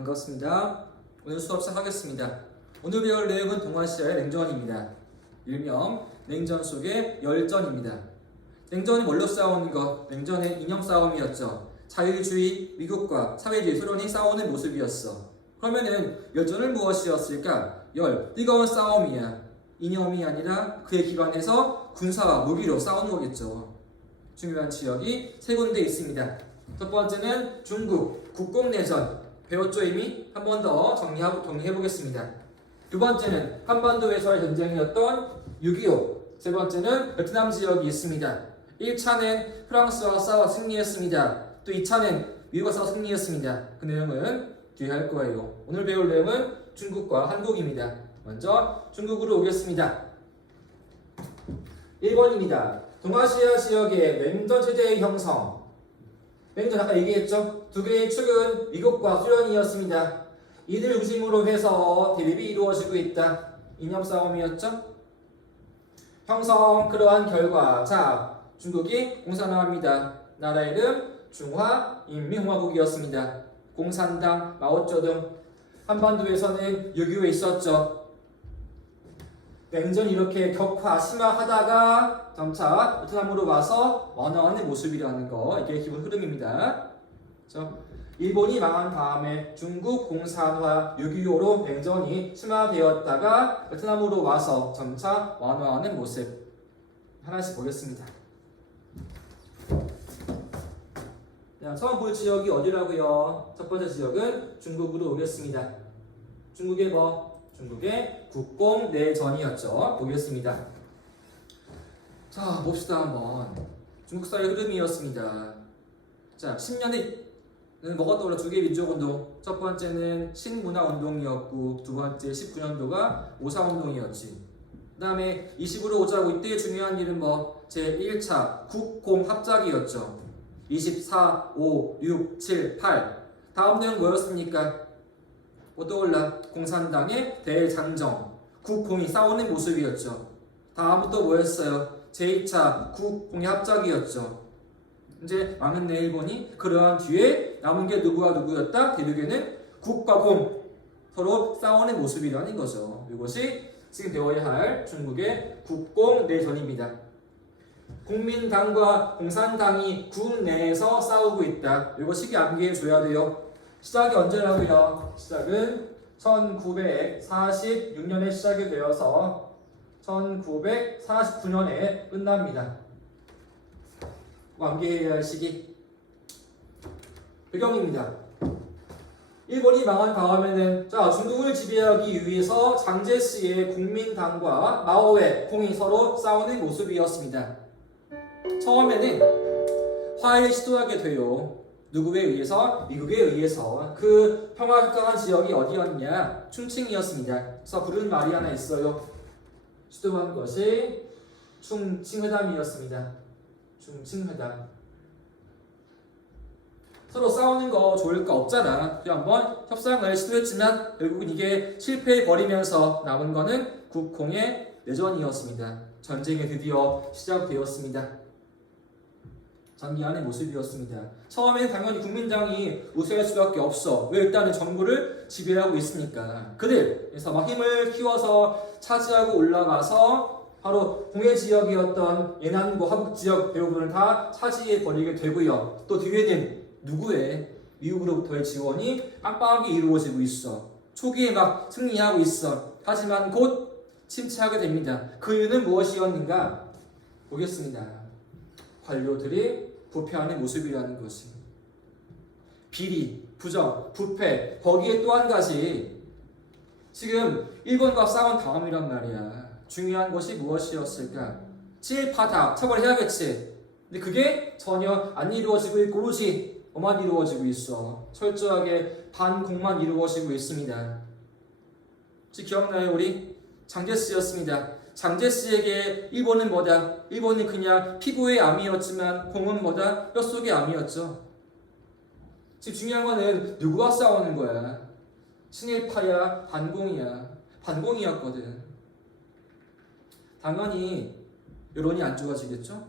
반갑습니다. 오늘 수업 시작하겠습니다. 오늘 배울 내용은 동아시아의 냉전입니다. 일명 냉전 속의 열전입니다. 냉전이 뭘로 싸우는 것? 냉전은 이념 싸움이었죠. 자유주의 미국과 사회주의 소련이 싸우는 모습이었어. 그러면은 열전은 무엇이었을까? 뜨거운 싸움이야. 이념이 아니라 그에 기반해서 군사와 무기로 싸우는 거겠죠. 중요한 지역이 세 군데 있습니다. 첫 번째는 중국 국공내전. 배웠죠 이미? 한 번 더 정리해 보겠습니다. 두 번째는 한반도에서의 전쟁이었던 6.25. 세 번째는 베트남 지역이 있습니다. 1차는 프랑스와 싸워 승리했습니다. 또 2차는 미국과 싸워 승리했습니다. 그 내용은 뒤에 할 거예요. 오늘 배울 내용은 중국과 한국입니다. 먼저 중국으로 오겠습니다. 1번입니다. 동아시아 지역의 냉전 체제의 형성. 냉전 아까 얘기했죠? 두 개의 축은 미국과 소련이었습니다. 이들 중심으로 해서 대립이 이루어지고 있다. 이념 싸움이었죠? 형성 그러한 결과 자 중국이 공산화합니다. 나라 이름 중화인민공화국이었습니다. 공산당 마오쩌둥. 한반도에서는 6.25 있었죠. 냉전이 이렇게 격화 심화하다가 점차 베트남으로 와서 완화하는 모습이라는 거 이게 기본 흐름입니다. 일본이 망한 다음에 중국 공산화 6.25로 냉전이 심화되었다가 베트남으로 와서 점차 완화하는 모습 하나씩 보겠습니다. 처음 볼 지역이 어디라고요? 첫 번째 지역은 중국으로 오겠습니다. 중국의 중국의 국공내전이었죠. 보겠습니다. 자, 봅시다 한번. 중국사의 흐름이었습니다. 자, 10년에 뭐가 떠올라? 두 개의 민족운동. 첫 번째는 신문화운동이었고 두 번째 19년도가 오사운동이었지. 그 다음에 20으로 오자고 이때 중요한 일은 제1차 국공합작이었죠. 24, 5, 6, 7, 8. 다음 내용 뭐였습니까? 떠올라? 공산당의 대장정. 국공이 싸우는 모습이었죠. 다음은 또 뭐였어요? 제2차 국공의 합작이었죠. 이제 망했네 일본이. 그러한 뒤에 남은 게 누구와 누구였다? 대륙에는 국과 공 서로 싸우는 모습이라는 거죠. 이것이 지금 배워야 할 중국의 국공내전입니다. 국민당과 공산당이 국내에서 싸우고 있다. 이거 시기 암기해 줘야 돼요. 시작이 언제라고요? 시작은 1946년에 시작이 되어서 1949년에 끝납니다. 암기해야 할 시기. 배경입니다. 일본이 망한 다음에는 중국을 지배하기 위해서 장제스의 국민당과 마오의 공이 서로 싸우는 모습이었습니다. 처음에는 화해를 시도하게 돼요. 누구에 의해서? 미국에 의해서. 그 평화 협정한 지역이 어디였냐? 충칭이었습니다. 그래서 부르는 말이 하나 있어요. 시도한 것이 충칭회담이었습니다. 충칭회담. 서로 싸우는 거 좋을 거 없잖아. 한번 협상을 시도했지만 결국은 이게 실패해버리면서 남은 거는 국공의 내전이었습니다. 전쟁이 드디어 시작되었습니다. 전개하는 모습이었습니다. 처음에는 당연히 국민당이 우세할 수밖에 없어. 왜? 일단은 정부를 지배하고 있으니까. 그래서 힘을 키워서 차지하고 올라가서 바로 공해 지역이었던 예난고 하북 지역 대부분을 다 차지해 버리게 되고요. 또 뒤에는 누구의? 미국으로부터의 지원이 빵빵하게 이루어지고 있어. 초기에 승리하고 있어. 하지만 곧 침체하게 됩니다. 그 이유는 무엇이었는가? 보겠습니다. 관료들이 부패하는 모습이라는 것이. 비리, 부정, 부패. 거기에 또 한 가지. 지금 일본과 싸운 다음이란 말이야. 중요한 것이 무엇이었을까? 친일파다. 처벌해야겠지. 근데 그게 전혀 안 이루어지고 있고 오로지 뭐만 이루어지고 있어? 철저하게 반공만 이루어지고 있습니다. 혹시 기억나요? 우리 장제스였습니다. 장제스에게 일본은 뭐다? 일본은 그냥 피부의 암이었지만 공은 뭐다? 뼛속의 암이었죠. 지금 중요한 거는 누구와 싸우는 거야? 친일파야? 반공이야? 반공이었거든. 당연히 여론이 안 좋아지겠죠?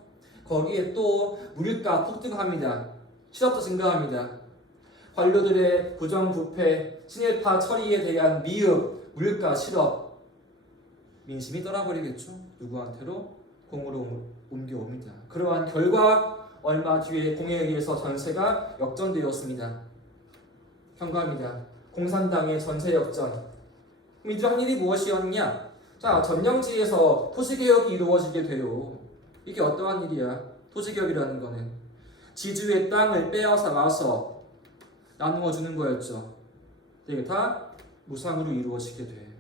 거기에 또 물가 폭등합니다. 실업도 증가합니다. 관료들의 부정부패, 친일파 처리에 대한 미흡, 물가 실업, 민심이 떠나버리겠죠. 누구한테로? 공으로 옮겨옵니다. 그러한 결과 얼마 뒤에 공에 의해서 전세가 역전되었습니다. 경과입니다. 공산당의 전세 역전. 이들한 일이 무엇이었냐? 자, 점령지에서 토지개혁이 이루어지게 돼요. 이게 어떠한 일이야? 토지개혁이라는 거는 지주의 땅을 빼앗아 와서 나누어 주는 거였죠. 이게 다 무상으로 이루어지게 돼.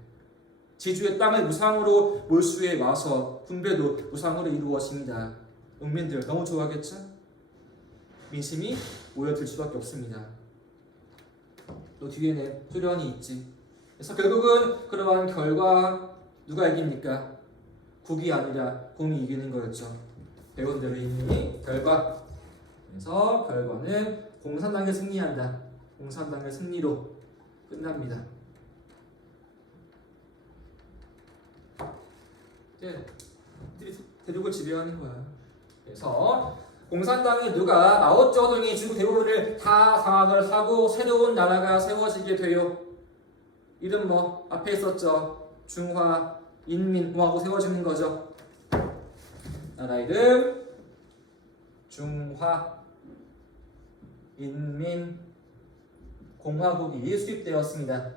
지주의 땅을 무상으로 몰수해 와서 분배도 무상으로 이루어집니다. 농민들 너무 좋아하겠죠? 민심이 모여들 수밖에 없습니다. 또 뒤에는 소련이 있지. 그래서 결국은 그러한 결과 누가 이깁니까? 국이 아니라 공이 이기는 거였죠. 배운 대로 이기니 결과. 그래서 결과는 공산당이 승리한다. 공산당의 승리로 끝납니다. 이제 대륙을 지배하는 거야. 그래서 공산당이 누가 마오쩌둥이 중국 대부분을 다 장악을 하고 새로운 나라가 세워지게 돼요. 이름 뭐 앞에 있었죠. 중화인민공화국 세워지는 거죠. 나라 이름 중화인민공화국이 수립되었습니다.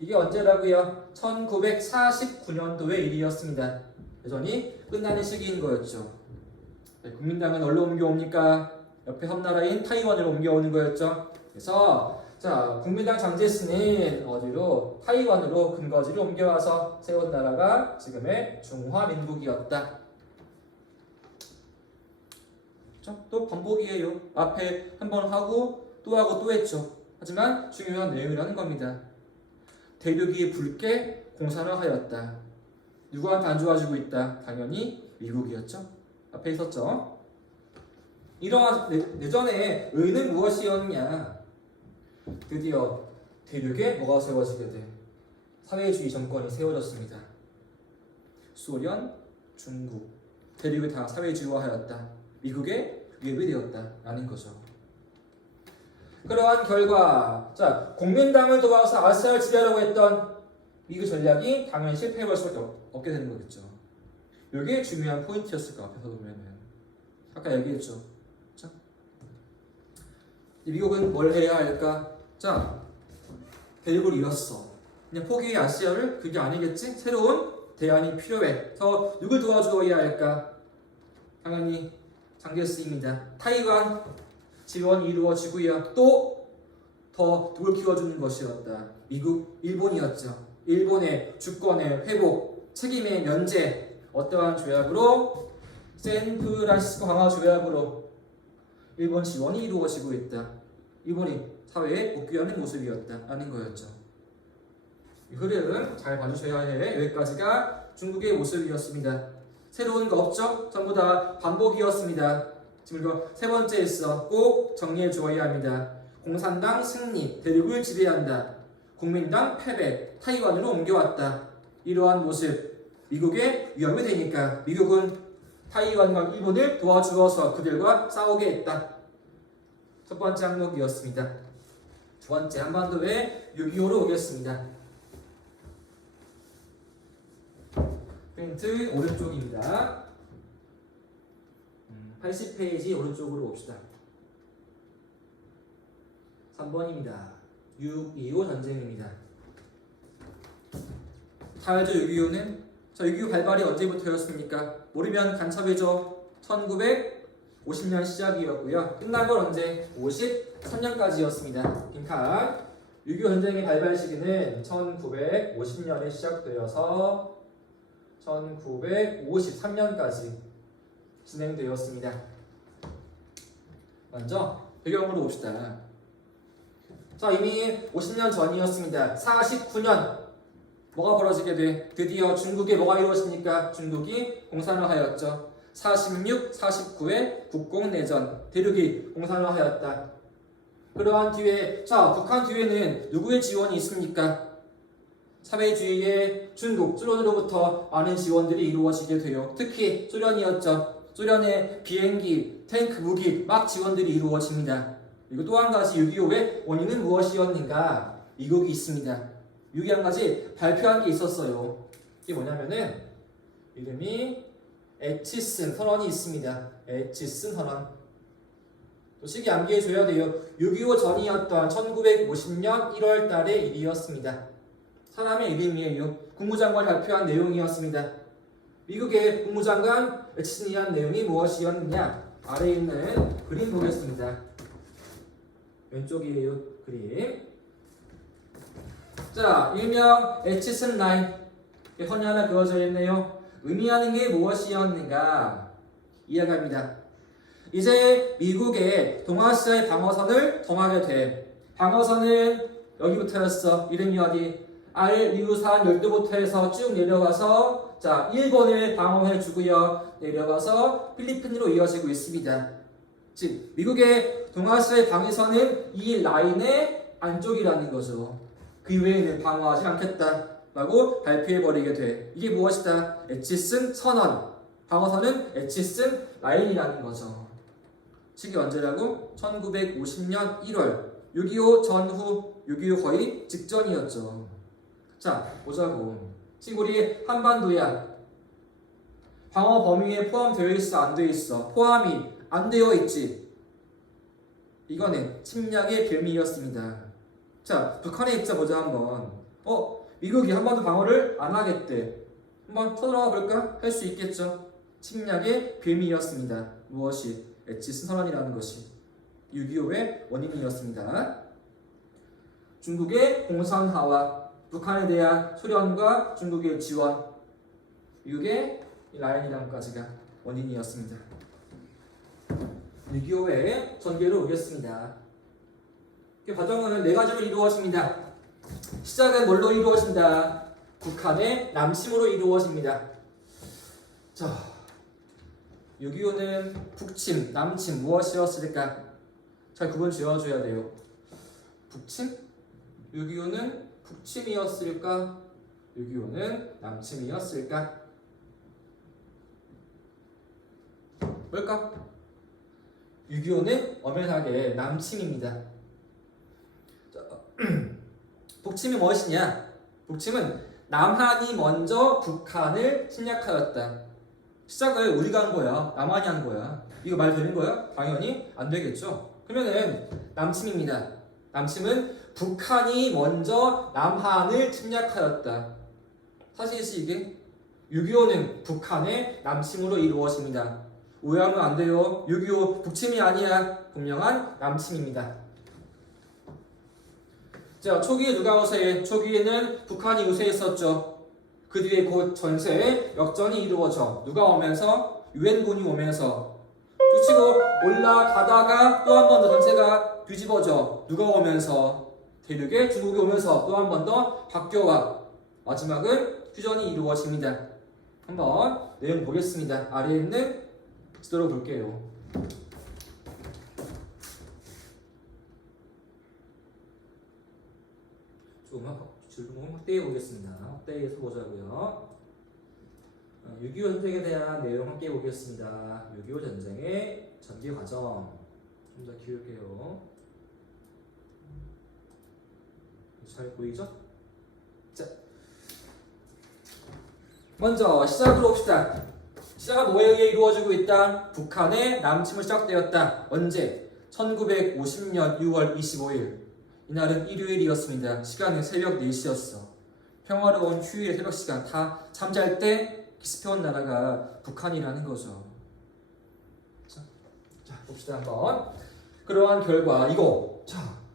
이게 언제라고요? 1949년도의 일이었습니다. 여전히 끝나는 시기인 거였죠. 국민당은 어디로 옮겨옵니까? 옆에 섬나라인 타이완으로 옮겨오는 거였죠. 그래서 자, 국민당 장제스는 어디로? 타이완으로 근거지를 옮겨와서 세운 나라가 지금의 중화민국이었다. 또 반복이에요. 앞에 한 번 하고 또 했죠. 하지만 중요한 내용이라는 겁니다. 대륙이 붉게 공산화하였다. 누구한테 안 좋아지고 있다? 당연히 미국이었죠. 앞에 있었죠. 이러한 내전의 의는 무엇이었냐? 드디어 대륙에 뭐가 세워지게 돼? 사회주의 정권이 세워졌습니다. 소련, 중국, 대륙이 다 사회주의화하였다. 미국의 위협이 되었다라는 거죠. 그러한 결과, 자, 국민당을 도와서 아시아를 지배하려고 했던 미국 전략이 당연히 실패해볼 수밖에 없게 되는 거겠죠. 이게 중요한 포인트였을 것 같아서 보면은 아까 얘기했죠. 자, 미국은 뭘 해야 할까? 자, 대륙을 잃었어. 그냥 포기해 아시아를? 그게 아니겠지? 새로운 대안이 필요해. 더 누굴 도와주어야 할까? 당연히 장제스입니다. 타이완 지원이 이루어지고요. 또 더 누굴 키워주는 것이었다. 미국, 일본이었죠. 일본의 주권의 회복, 책임의 면제, 어떠한 조약으로? 샌프란시스코 강화 조약으로 일본 지원이 이루어지고 있다. 일본이 사회에 복귀하는 모습이었다. 라는 거였죠. 이 흐름 잘 봐주셔야 해. 여기까지가 중국의 모습이었습니다. 새로운 거 없죠? 전부 다 반복이었습니다. 지금 이거 세 번째 있어. 꼭 정리해 주어야 합니다. 공산당 승리, 대륙을 지배한다. 국민당 패배, 타이완으로 옮겨왔다. 이러한 모습, 미국의 위협이 되니까 미국은 타이완과 일본을 도와주어서 그들과 싸우게 했다. 첫 번째 항목이었습니다. 두 번째, 한반도의 6.25로 오겠습니다. 프린트 오른쪽입니다. 80페이지 오른쪽으로 옵시다. 3번입니다. 6.25 전쟁입니다. 다 알죠? 6.25는? 자, 6.25 발발이 언제부터였습니까? 모르면 간첩이죠. 1950년 시작이었고요. 끝난 건 언제? 53년까지였습니다. 빈칸. 6.25 전쟁의 발발 시기는 1950년에 시작되어서 1953년까지 진행되었습니다. 먼저 배경으로 봅시다. 자, 이미 50년 전이었습니다. 49년 뭐가 벌어지게 돼? 드디어 중국에 뭐가 이루어집니까? 중국이 공산화하였죠. 46, 49의 국공내전, 대륙이 공산화하였다. 그러한 뒤에, 자, 북한 뒤에는 누구의 지원이 있습니까? 사회주의의 중국, 소련으로부터 많은 지원들이 이루어지게 돼요. 특히 소련이었죠. 소련의 비행기, 탱크, 무기 막 지원들이 이루어집니다. 그리고 또 한 가지 6.25의 원인은 무엇이었는가? 미국이 있습니다. 미국이 한 가지 발표한 게 있었어요. 이게 뭐냐면은 이름이 에치슨 선언이 있습니다. 에치슨 선언. 또 시기 암기해 줘야 돼요. 6.25 전이었던 1950년 1월 달의 일이었습니다. 사람의 이름이에요. 국무장관이 발표한 내용이었습니다. 미국의 국무장관 에치슨이 한 내용이 무엇이었느냐? 아래에 있는 그림 보겠습니다. 왼쪽이에요. 그림. 자, 일명 에치슨 라인. 선이 하나 그어져 있네요. 의미하는 게 무엇이었는가? 이야기합니다. 이제 미국의 동아시아의 방어선을 정하게 돼. 방어선은 여기부터였어. 이름이 어디? 알리우산 열도부터 해서 쭉 내려와서 자, 일본을 방어해 주고요. 내려와서 필리핀으로 이어지고 있습니다. 즉, 미국의 동아시아의 방위선은 이 라인의 안쪽이라는 거죠. 그 이외에는 방어하지 않겠다라고 발표해버리게 돼. 이게 무엇이다? 에치슨 선언. 방어선은 에치슨 라인이라는 거죠. 시기 언제라고? 1950년 1월. 6.25 전후, 6.25 거의 직전이었죠. 자, 보자고. 친구리 한반도야. 방어 범위에 포함되어 있어, 안 되어 있어? 포함이 안 되어 있지. 이거는 침략의 빌미였습니다. 자, 북한의 입장 보자 한번. 미국이 한반도 방어를 안 하겠대. 한번 쳐들어가 볼까? 할 수 있겠죠. 침략의 빌미였습니다. 무엇이? 에치슨 선언이라는 것이 6.25의 원인이었습니다. 중국의 공산화와 북한에 대한 소련과 중국의 지원, 미국의 라인이랑까지가 원인이었습니다. 6.25의 전개로 오겠습니다. 이 과정은 네 가지로 이루어집니다. 시작은 뭘로 이루어진다? 북한의 남침으로 이루어집니다. 자, 6.25는 북침, 남침 무엇이었을까? 잘 구분 지어줘야 돼요. 북침? 6.25는 북침이었을까? 6.25는 남침이었을까? 뭘까? 6.25는 엄연하게 남침입니다. 북침이 무엇이냐? 북침은 남한이 먼저 북한을 침략하였다. 시작을 우리가 한 거야. 남한이 한 거야. 이거 말 되는 거야? 당연히 안 되겠죠. 그러면은 남침입니다. 남침은 북한이 먼저 남한을 침략하였다. 사실이지 이게? 6.25는 북한의 남침으로 이루어집니다. 오해하면 안 돼요. 6.25 북침이 아니야. 분명한 남침입니다. 자, 초기에 누가 우세해? 초기에는 북한이 우세했었죠. 그 뒤에 곧 전세에 역전이 이루어져. 누가 오면서? 유엔군이 오면서 쫓치고 올라가다가 또 한 번 더 전세가 뒤집어져. 누가 오면서? 대륙에 중국이 오면서 또 한 번 더 바뀌어와. 마지막은 휴전이 이루어집니다. 한번 내용 보겠습니다. 아래에 있는 지도로 볼게요. 조금 확대해 보겠습니다. 확대해서 보자고요. 6.25 전쟁에 대한 내용 함께 보겠습니다. 6.25 전쟁의 전개 과정 좀 더 키울게요. 잘 보이죠? 자, 먼저 시작으로 봅시다. 시작은 뭐에 의해 이루어지고 있다? 북한의 남침을 시작되었다. 언제? 1950년 6월 25일. 이날은 일요일이었습니다. 시간은 새벽 4시였어. 평화로운 휴일 새벽 시간 다 잠잘 때 기습해온 나라가 북한이라는 거죠. 자, 봅시다 한번. 그러한 결과 이거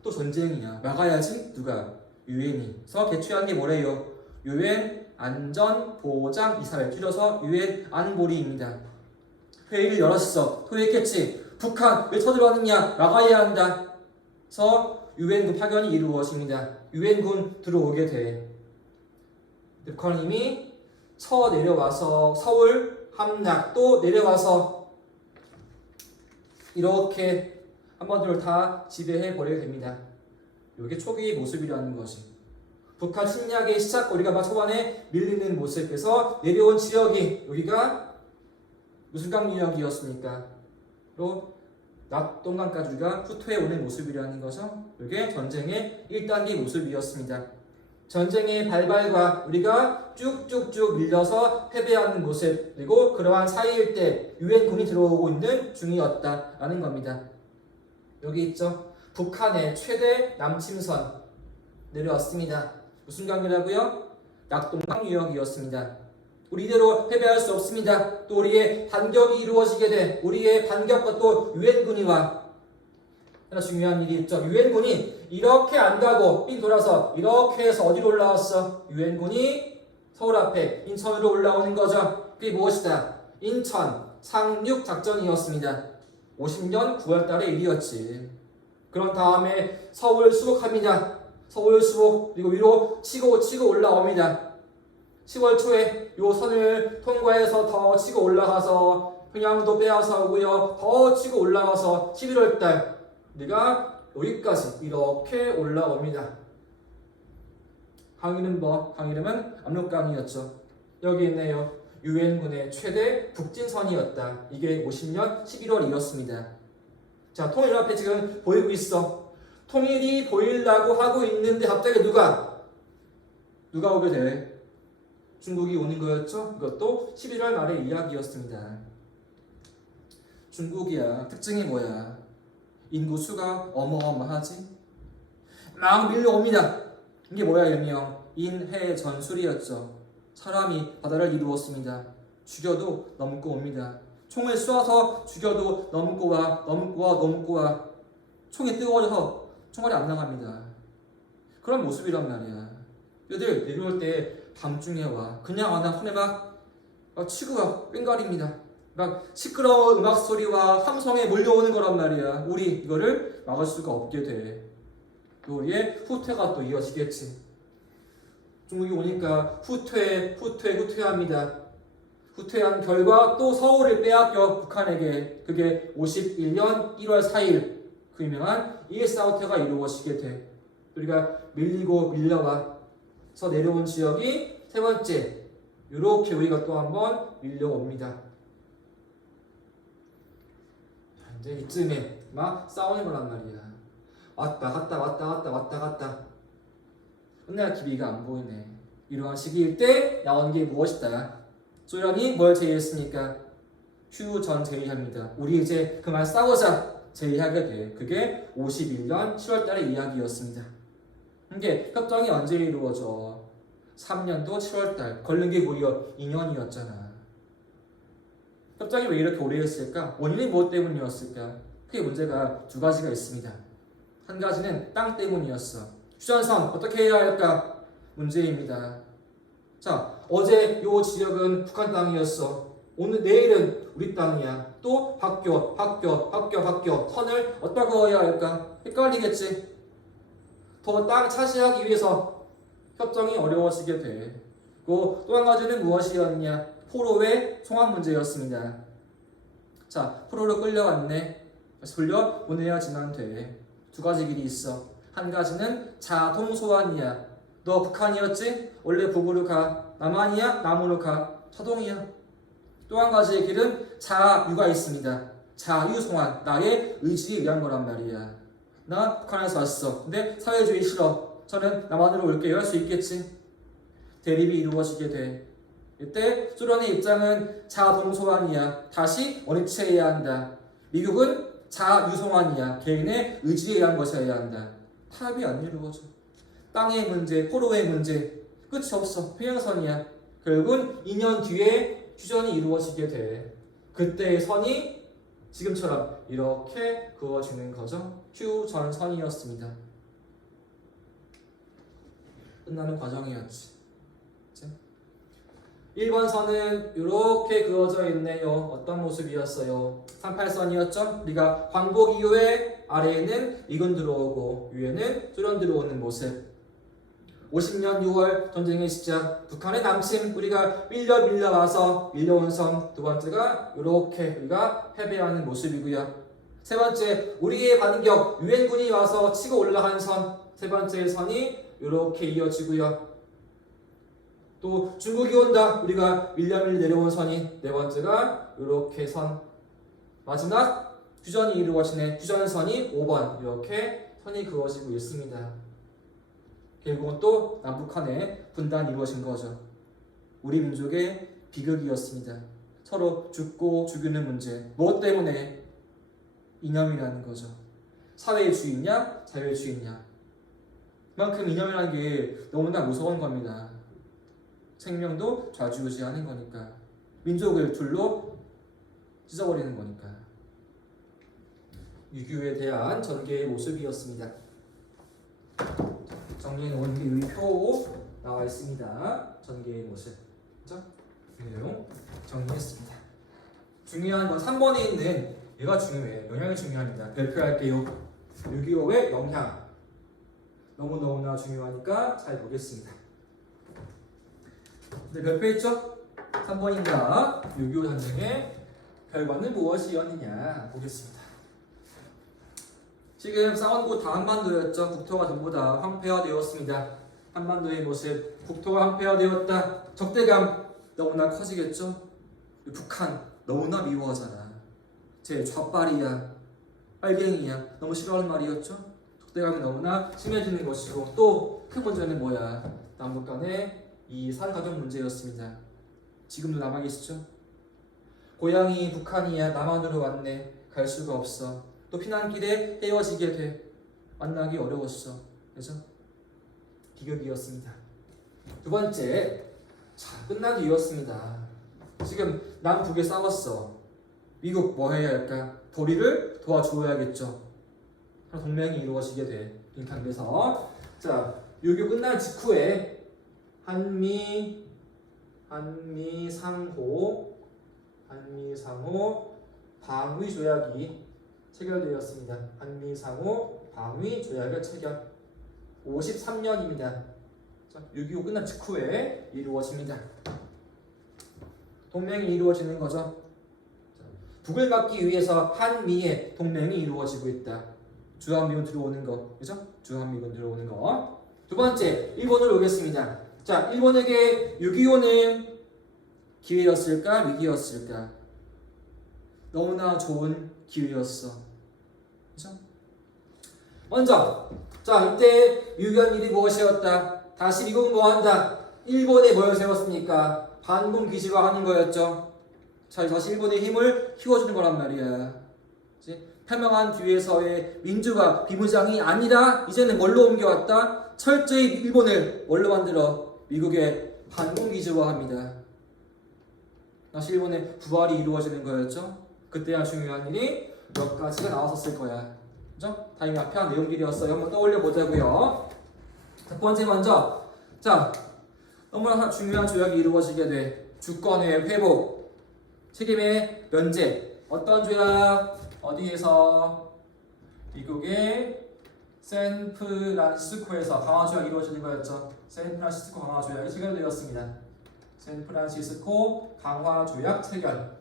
또 전쟁이야. 막아야지. 누가? 유엔이서 개최한 게 뭐래요? 유엔 안전보장이사회, 줄여서 유엔 안보리입니다. 회의를 열었어. 토의했겠지. 북한 왜 쳐들어왔느냐? 막아야 한다. 그래서 유엔군 파견이 이루어집니다. 유엔군 들어오게 돼. 북한은 이미 쳐 내려와서 서울, 함락 또 내려와서 이렇게 한반도를 다 지배해 버리게 됩니다. 이게 초기의 모습이라는 것이. 북한 침략의 시작거리가 막 초반에 밀리는 모습에서 내려온 지역이 여기가 무슨 강유역이었습니까? 또 낙동강까지 우리가 후퇴해 오는 모습이라는 거죠. 이게 전쟁의 1단계 모습이었습니다. 전쟁의 발발과 우리가 쭉쭉쭉 밀려서 패배하는 모습, 그리고 그러한 사이일 때 유엔군이 들어오고 있는 중이었다라는 겁니다. 여기 있죠. 북한의 최대 남침선 내려왔습니다. 무슨 강이라고요? 낙동강 유역이었습니다. 우리 이대로 패배할 수 없습니다. 또 우리의 반격이 이루어지게 돼. 우리의 반격과 또 유엔군이 와. 하나 중요한 일이 있죠. 유엔군이 이렇게 안 가고 삥 돌아서 이렇게 해서 어디로 올라왔어? 유엔군이 서울 앞에 인천으로 올라오는 거죠. 그게 무엇이다? 인천 상륙 작전이었습니다. 50년 9월 달의 일이었지. 그런 다음에 서울 수복합니다. 서울 수복, 그리고 위로 치고 올라옵니다. 10월 초에 요 선을 통과해서 더 치고 올라가서 평양도 빼앗아 오고요. 더 치고 올라가서 11월 달 우리가 여기까지 이렇게 올라옵니다. 강 이름 강 이름은 압록강이었죠. 여기 있네요. 유엔군의 최대 북진선이었다. 이게 50년 11월이었습니다. 자, 통일 앞에 지금 보이고 있어. 통일이 보이려고 하고 있는데 갑자기 누가 오게 돼? 중국이 오는 거였죠. 이것도 11월 말의 이야기였습니다. 중국이야. 특징이 뭐야? 인구수가 어마어마하지. 막 밀려옵니다. 이게 뭐야? 일명 인해전술이었죠. 사람이 바다를 이루었습니다. 죽여도 넘고 옵니다. 총을 쏘아서 죽여도 넘고 와. 총이 뜨거워져서 총알이 안 나갑니다. 그런 모습이란 말이야. 얘들 내려올 때 밤중에 와. 그냥 와나 손에 막 치고 와. 뺑가립니다. 막 시끄러운 음악 소리와 함성에 몰려오는 거란 말이야. 우리 이거를 막을 수가 없게 돼. 또 우리의 후퇴가 또 이어지겠지. 중국이 오니까 후퇴합니다. 후퇴한 결과 또 서울을 빼앗겨 북한에게. 그게 51년 1월 4일 그 유명한 이일사후퇴가 이루어지게 돼. 우리가 밀려와서 내려온 지역이 세 번째, 이렇게 우리가 또 한번 밀려옵니다. 이제 이쯤에 막 싸우는 거란 말이야. 왔다 갔다. 끝날 기미가 안 보이네. 이러한 시기일 때 나온 게 무엇이다? 소련이 뭘 제의했습니까? 휴전 제의합니다. 우리 이제 그만 싸우자 제의하게 돼. 그게 51년 10월 달의 이야기였습니다. 이게 협정이 언제 이루어져? 3년도 7월 달. 걸린 게 무려 2년이었잖아. 협정이 왜 이렇게 오래 했을까? 원인이 무엇 때문이었을까? 크게 문제가 두 가지가 있습니다. 한 가지는 땅 때문이었어. 휴전선 어떻게 해야 할까? 문제입니다. 자, 어제 요 지역은 북한 땅이었어. 내일은 우리 땅이야. 또 바뀌어. 선을 어떻게 그어야 할까? 헷갈리겠지? 더 땅 차지하기 위해서 협정이 어려워지게 돼. 또 한 가지는 무엇이었냐? 포로의 송환 문제였습니다. 자, 포로로 끌려왔네. 그래서 보내야지만 돼. 두 가지 길이 있어. 한 가지는 자동 소환이야. 너 북한이었지? 원래 북으로 가. 남한이야? 남으로 가. 자동이야. 또 한 가지의 길은 자유가 있습니다. 자유 송환. 나의 의지에 의한 거란 말이야. 나 북한에서 왔어. 근데 사회주의 싫어. 저는 남한으로 올게요. 할 수 있겠지? 대립이 이루어지게 돼. 이때 소련의 입장은 자동소환이야. 다시 원위치해야 한다. 미국은 자유송환이야. 개인의 의지에 의한 것이어야 한다. 타협이 안 이루어져. 땅의 문제, 포로의 문제 끝이 없어. 평행선이야. 결국은 2년 뒤에 휴전이 이루어지게 돼. 그때의 선이 지금처럼 이렇게 그어지는 거죠. 휴전선이었습니다. 끝나는 과정이었지. 1번 선은 이렇게 그어져 있네요. 어떤 모습이었어요? 38선이었죠? 우리가 광복 이후에 아래에는 미군 들어오고 위에는 소련 들어오는 모습. 50년 6월 전쟁의 시작, 북한의 남침, 우리가 밀려와서 밀려온 선. 두 번째가 이렇게 우리가 패배하는 모습이고요. 세 번째, 우리의 반격, 유엔군이 와서 치고 올라간 선. 세 번째 선이 이렇게 이어지고요. 또 중국이 온다. 우리가 밀려 내려온 선이 네 번째가 이렇게 선. 마지막 휴전이 이루어지네. 휴전선이 5번 이렇게 선이 그어지고 있습니다. 결국은 또 남북한의 분단이 이루어진 거죠. 우리 민족의 비극이었습니다. 서로 죽고 죽이는 문제. 무엇 때문에? 이념이라는 거죠. 사회주의냐 자유주의냐. 그만큼 이념이라는 게 너무나 무서운 겁니다. 생명도 좌지우지하는 거니까. 민족을 둘로 찢어버리는 거니까. 6.25에 대한 전개의 모습이었습니다. 정리해놓은 게 여기 표 나와 있습니다. 전개의 모습. 그죠? 내용 정리했습니다. 중요한 건 3번에 있는 얘가 중요해요. 영향이 중요합니다. 별표할게요. 6.25의 영향. 너무너무나 중요하니까 잘 보겠습니다. 네, 별표했죠? 3번입니다. 6.25 전쟁의 결과는 무엇이었느냐 보겠습니다. 지금 싸운 곳 다 한반도였죠. 국토가 전부 다 황폐화되었습니다. 한반도의 모습, 국토가 황폐화되었다. 적대감 너무나 커지겠죠. 북한 너무나 미워하잖아. 제 좌빨이야, 빨갱이야. 너무 싫어하는 말이었죠. 적대감이 너무나 심해지는 것이고 또 큰 문제는 뭐야? 남북 간의 이 산가족 문제였습니다. 지금도 남아 계시죠? 고향이 북한이야. 남한으로 왔네. 갈 수가 없어. 또 피난길에 헤어지게 돼. 만나기 어려웠어. 그래서 비극이었습니다. 두 번째, 자, 끝나기였습니다. 지금 남북에 싸웠어. 미국 뭐 해야 할까? 도리를 도와주어야겠죠. 동맹이 이루어지게 돼. 빈칸에서 자, 6.25 끝난 직후에 한미상호 방위 조약이 체결되었습니다. 한미상호 방위 조약의 체결 53년입니다. 6.25 끝난 직후에 이루어집니다. 동맹이 이루어지는 거죠. 북을 막기 위해서 한미의 동맹이 이루어지고 있다. 주한미군 들어오는 거, 그죠? 주한미군 들어오는 거. 두 번째, 일본으로 오겠습니다. 자, 일본에게 6.25는 기회였을까, 위기였을까? 너무나 좋은 기회였어. 그죠? 먼저, 자, 이때 유의한 일이 무엇이었다? 다시 미국은 뭐한다? 일본에 뭘 세웠습니까? 반공 기지화하는 거였죠. 자, 다시 일본의 힘을 키워주는 거란 말이야. 그치? 패망한 뒤에서의 민주화, 비무장이 아니라 이제는 뭘로 옮겨왔다? 철저히 일본을 뭘로 만들어? 미국의 반공 기지화합니다. 다시 일본의 부활이 이루어지는 거였죠. 그때야 중요한 일이 몇 가지가 나왔었을 거야. 그죠? 다 이미 앞에 한 내용들이었어요. 한번 떠올려 보자고요. 첫 번째 먼저, 자, 너무나 중요한 조약이 이루어지게 돼. 주권의 회복, 책임의 면제. 어떤 조약? 어디에서? 미국의 샌프란시스코에서 강화 조약이 이루어지는 거였죠. 샌프란시스코 강화 조약이 체결되었습니다. 샌프란시스코 강화 조약 체결.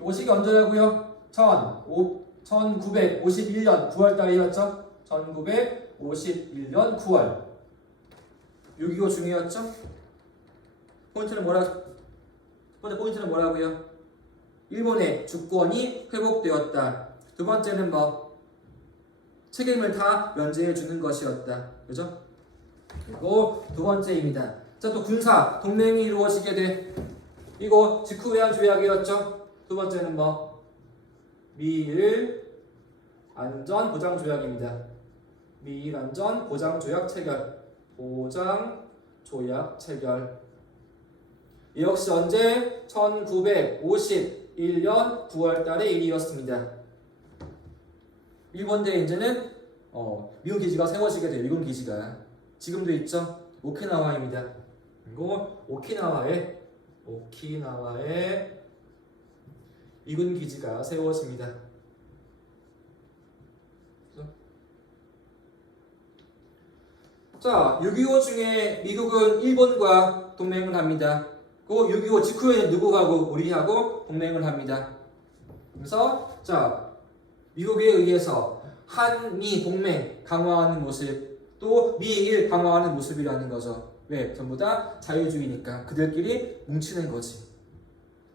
오시기 언제라고요? 1951년 9월 달이었죠. 1951년 9월. 6.25 중이었죠. 포인트는 뭐라고요? 일본의 주권이 회복되었다. 두 번째는 뭐? 책임을 다 면제해 주는 것이었다. 그죠? 그리고 두 번째입니다. 자, 또 군사 동맹이 이루어지게 돼. 이거 직후회한 조약이었죠. 두 번째는 뭐? 미일 안전 보장 조약입니다. 미일 안전 보장 조약 체결. 보장 조약 체결. 이 역시 언제? 1951년 9월 달의 일이었습니다. 일본 대 이제는 미군 기지가 세워지게 돼요. 미군 기지가 지금도 있죠. 오키나와입니다. 그리고 오키나와에 미군 기지가 세워집니다. 자, 6.25 중에 미국은 일본과 동맹을 합니다. 그 6.25 직후에는 누구하고? 우리하고 동맹을 합니다. 그래서 자, 미국에 의해서 한미 동맹 강화하는 모습, 또 미일 강화하는 모습이라는 거죠. 왜? 전부 다 자유주의니까 그들끼리 뭉치는 거지.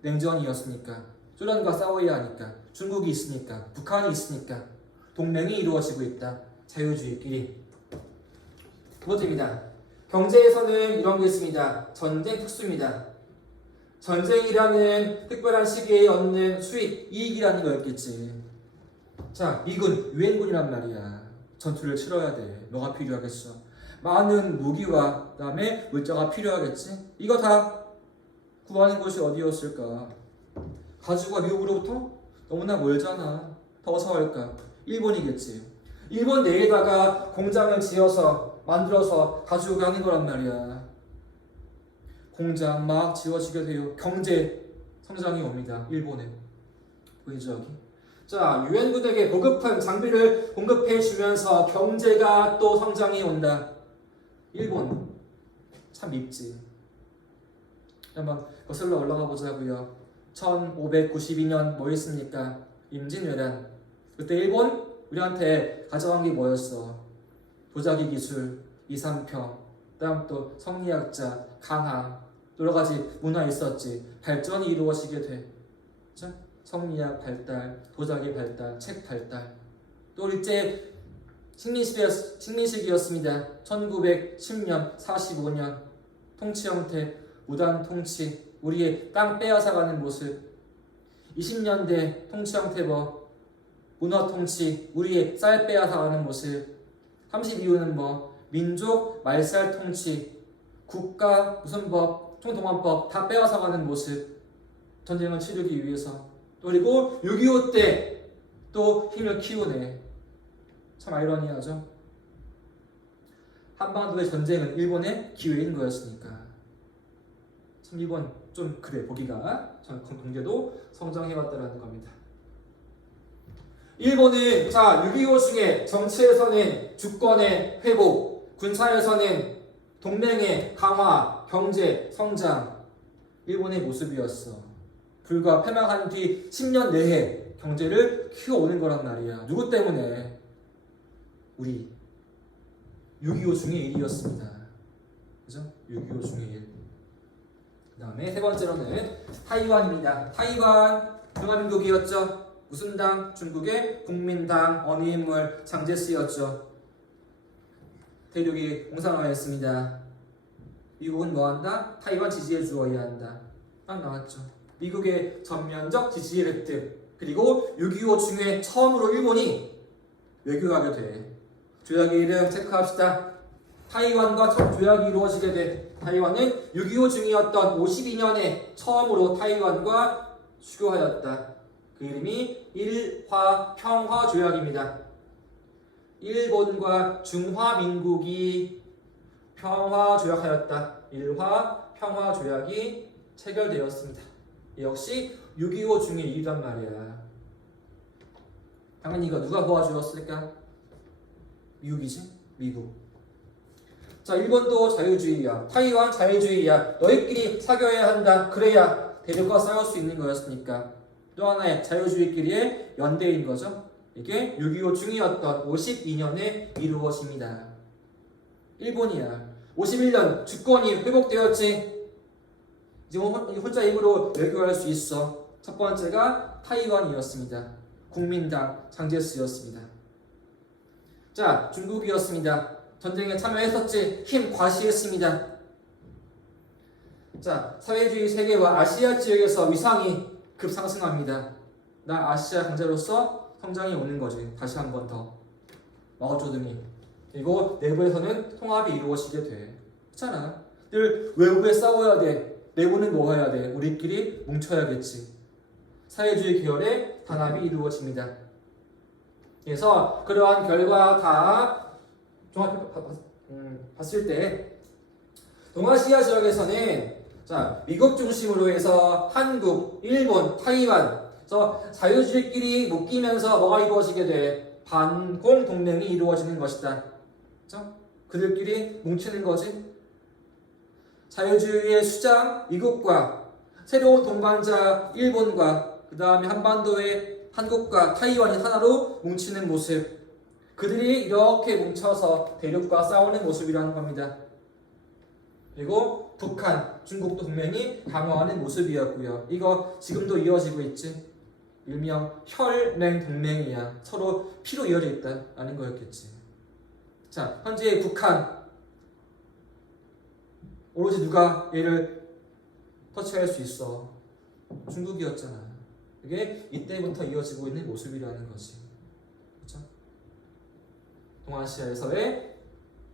냉전이었으니까. 소련과 싸워야 하니까, 중국이 있으니까, 북한이 있으니까 동맹이 이루어지고 있다. 자유주의끼리. 두 번째입니다. 경제에서는 이런 게 있습니다. 전쟁 특수입니다. 전쟁이라는 특별한 시기에 얻는 수익, 이익이라는 거였겠지. 자, 미군, 유엔군이란 말이야. 전투를 치러야 돼. 뭐가 필요하겠어? 많은 무기와 그다음에 물자가 필요하겠지. 이거 다 구하는 곳이 어디였을까? 가지고 미국으로부터 너무나 멀잖아. 더 어서 할까? 일본이겠지. 일본 내에다가 공장을 지어서 만들어서 가지고 가는 거란 말이야. 공장 막 지어지게 돼요. 경제 성장이 옵니다. 일본에. 보이죠 여기? 자, 유엔군에게 보급한 장비를 공급해 주면서 경제가 또 성장이 온다. 일본 참 밉지. 한번 거슬러 올라가 보자고요. 1592년 뭐 있습니까? 임진왜란. 그때 일본 우리한테 가져간 게 뭐였어? 도자기 기술, 이삼평, 그다음 또 성리학자, 강항, 여러 가지 문화 있었지. 발전이 이루어지게 돼. 그렇죠? 성리학 발달, 도자기 발달, 책 발달. 또 일제 식민시기였습니다. 1910년, 45년 통치 형태, 무단 통치, 우리의 땅 빼앗아가는 모습. 20년대 통치 형태 뭐 문화 통치, 우리의 쌀 빼앗아가는 모습. 32호는 뭐 민족 말살 통치, 국가 무슨 법, 총동원법 다 빼앗아가는 모습. 전쟁을 치르기 위해서. 그리고 6.25 때 또 힘을 키우네. 참 아이러니하죠. 한반도의 전쟁은 일본의 기회인 거였으니까. 참 이번 좀 그래 보기가 전 경제도 성장해왔다는 겁니다. 일본은 자 6.25 중에 정치에서는 주권의 회복, 군사에서는 동맹의 강화, 경제 성장. 일본의 모습이었어. 불과 패망한 뒤 10년 내에 경제를 키워오는 거란 말이야. 누구 때문에? 우리 6.25 중의 1이었습니다. 그죠? 6.25 중의 1. 그 다음에 세 번째로는 타이완입니다. 타이완 중화민국이었죠. 무슨 당? 중국의 국민당 어느 인물? 장제스였죠. 대륙이 공산화했습니다. 미국은 뭐한다? 타이완 지지해 주어야 한다. 딱 나왔죠. 미국의 전면적 지지를 획득. 그리고 6.25 중에 처음으로 일본이 외교하게 돼. 조약의 이름 체크합시다. 타이완과 첫 조약이 이루어지게 돼. 타이완은 6.25 중이었던 52년에 처음으로 타이완과 수교하였다. 그 이름이 일화평화조약입니다. 일본과 중화민국이 평화조약하였다. 일화평화조약이 체결되었습니다. 역시 6.25 중에 1위란 말이야. 당연히 이거 누가 도와주었을까? 미국이지? 미국. 자, 일본도 자유주의야. 타이완 자유주의야. 너희끼리 사귀어야 한다. 그래야 대륙과 싸울 수 있는 거였으니까. 또 하나의 자유주의끼리의 연대인 거죠. 이게 6.25 중이었던 52년에 이루어집니다. 일본이야. 51년 주권이 회복되었지. 지금 혼자 입으로 외교할 수 있어. 첫 번째가 타이완이었습니다. 국민당 장제스였습니다. 자, 중국이었습니다. 전쟁에 참여했었지. 힘 과시했습니다. 자, 사회주의 세계와 아시아 지역에서 위상이 급상승합니다. 나 아시아 강자로서 성장이 오는 거지. 다시 한 번 더. 마오쩌둥이. 그리고 내부에서는 통합이 이루어지게 돼. 그렇잖아. 늘 외부에 싸워야 돼. 내부는 뭐 해야 돼? 우리끼리 뭉쳐야겠지. 사회주의 계열의 단합이 이루어집니다. 그래서 그러한 결과 다 종합해 봤을 때 동아시아 지역에서는 자 미국 중심으로 해서 한국, 일본, 타이완 그래서 자유주의끼리 묶이면서 뭐가 이루어지게 돼? 반공 동맹이 이루어지는 것이다. 그렇죠? 그들끼리 뭉치는 거지. 자유주의의 수장 미국과 새로운 동반자 일본과 그 다음에 한반도의 한국과 타이완이 하나로 뭉치는 모습. 그들이 이렇게 뭉쳐서 대륙과 싸우는 모습이라는 겁니다. 그리고 북한, 중국도 분명히 강화하는 모습이었고요. 이거 지금도 이어지고 있지. 일명 혈맹 동맹이야. 서로 피로 이어져 있다라는 거였겠지. 자, 현재 북한 오로지 누가 얘를 터치할 수 있어? 중국이었잖아. 이게 이때부터 이어지고 있는 모습이라는 거지. 그렇죠? 동아시아에서의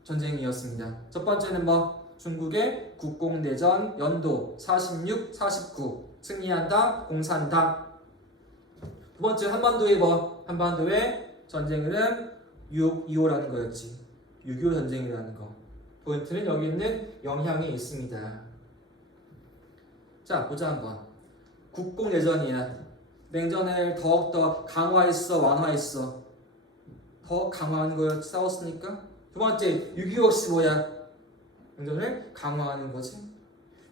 전쟁이었습니다. 첫 번째는 뭐? 중국의 국공내전 연도 46, 49 승리한다 공산당. 두 번째 한반도의 뭐? 한반도의 전쟁은 6.25라는 거였지. 6.25 전쟁이라는 거. 포인트는 여기 있는 영향이 있습니다. 자, 보자 한번. 국공내전이야. 냉전을 더욱더 강화했어, 완화했어? 더 강화하는 거였지, 싸웠으니까. 두 번째, 6.25 역시 뭐야? 냉전을 강화하는 거지.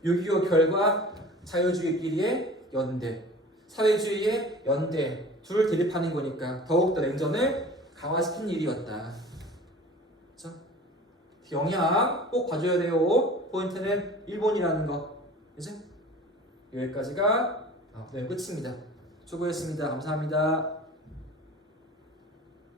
6.25 결과 자유주의끼리의 연대, 사회주의의 연대, 둘 대립하는 거니까 더욱더 냉전을 강화시킨 일이었다. 그렇죠? 영향 꼭 봐줘야 돼요. 포인트는 일본이라는 거. 그치? 여기까지가 네, 끝입니다. 수고했습니다. 감사합니다.